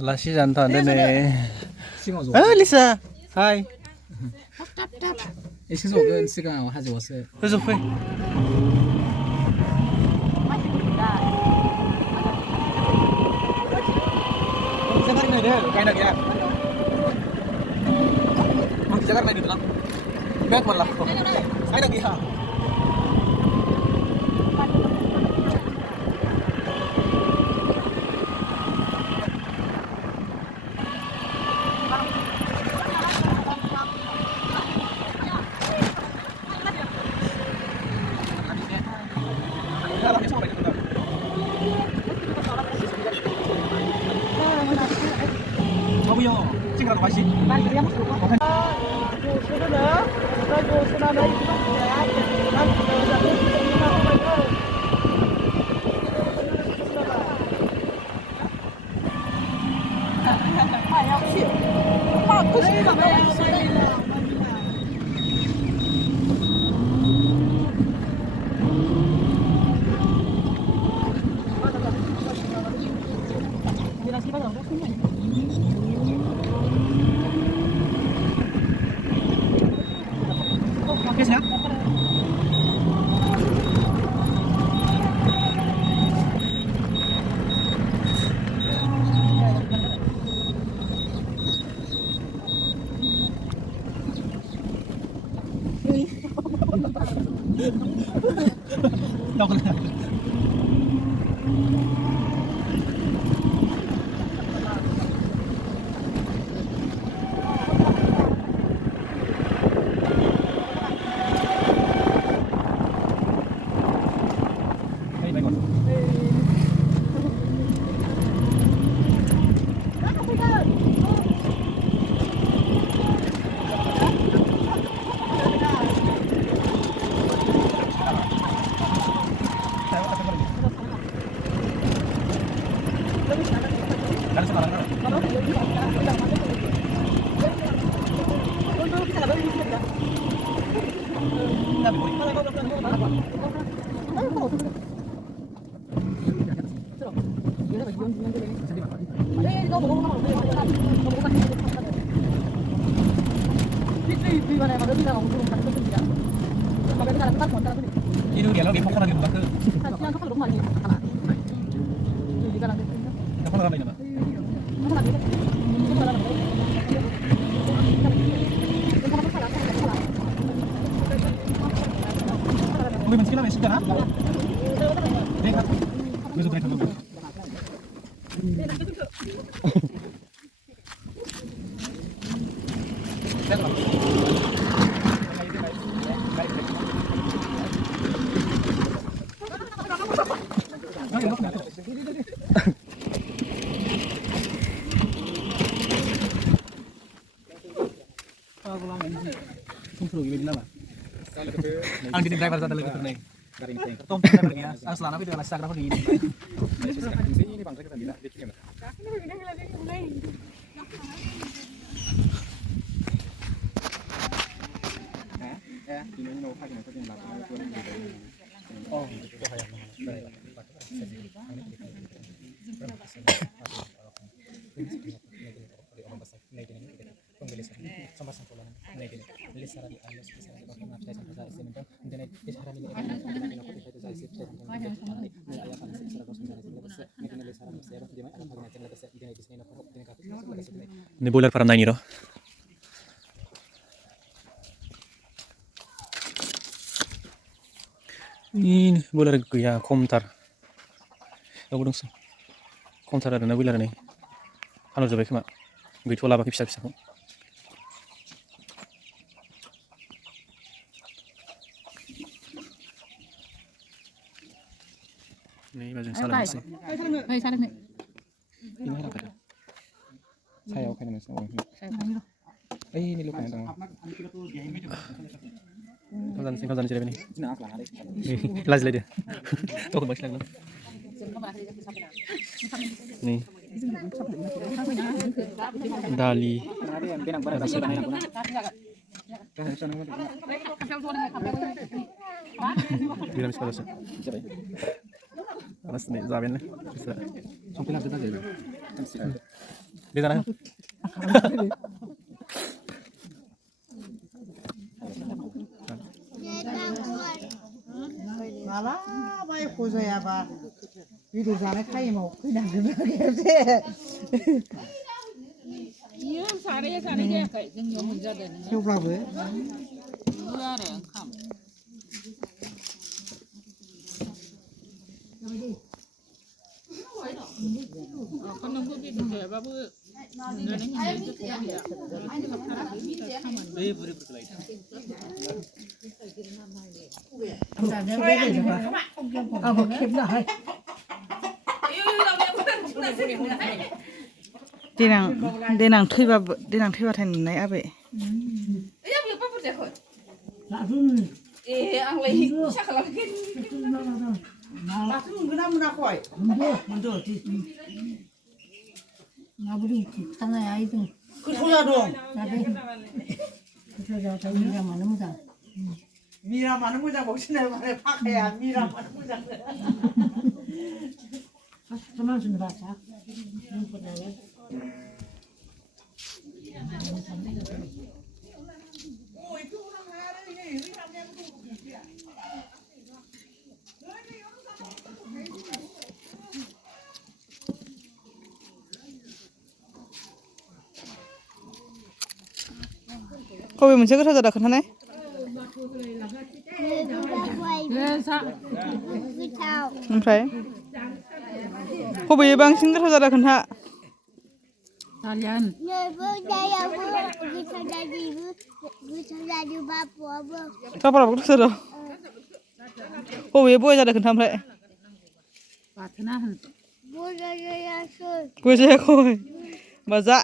Lasi jantan deh. Lisa, hai. 시간은 시간 하지 왔어요. Khusus fue. Jangan main deh, kayak nak ya. Mau jangan main dulu lah. Bet malah. Kayak nak ya. 저기요, 찍으라고 맛이. Biasanya? Đâu có nào. Ini dia lagi fokus lagi buka ke. Telepon apa ini, Mbak? Oke, meski namanya sudah, lihat, besok naik dulu. Ang gini driver sa talaga tunay. Tong driver niya. Ang selana video nasa Instagram ko ni. Ini bang kita tidak dikit. Ya, ini mau pakai apa yang lakukan? Oh, itu kayak Ini boiler para nine ito. Ini boiler ko ya komentar. Aku dong sih. Komentar ada na boiler nih. Halo coba kema. Gue coba pakai bisa-bisa kok. Nih baju salam sih. Hei, salam nih. ini apa tuh? Saya oke nih semua. Ini lupa yang tengah. Kau jangan cerita ini. Nah, apa hari? Lagi dia. Tuh bagus lagi. Nih. Dali. Bilang sepadas. Alas nih, zaben nih. Bisa. Di sana. Malah baik saya apa video sana kayak mau pindah gitu. Iya, sare kayak jeung menjadi. Coba be. Iya, rekam. Kan nunggu gitu ya, babu. Nggak nanya gitu ya. Apa kemana? देनां थैबाथाय नुनाय आबै Langsung menggunakan menakoi. Mundur. Ngaburi sana ya itu. Kesoja dong. Tapi kesoja tapi mira mana mudah. Mira mana mudah bosan mana pakai ya. Mira mana mudah. Sama sudah baca. बबे मोनसे गोथाव जादों खोन्थानाय ओमफ्राय बबे बांसिन गोथाव जादों खोन्था Kalian सापाराबो गोथाव जादों बबे बया जादों खोन्था ओमफ्राय patenahan. gue जायाखै baza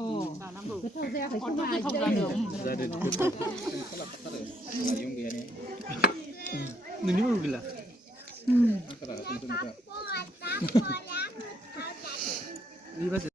Oh, Ini mau gila. Ini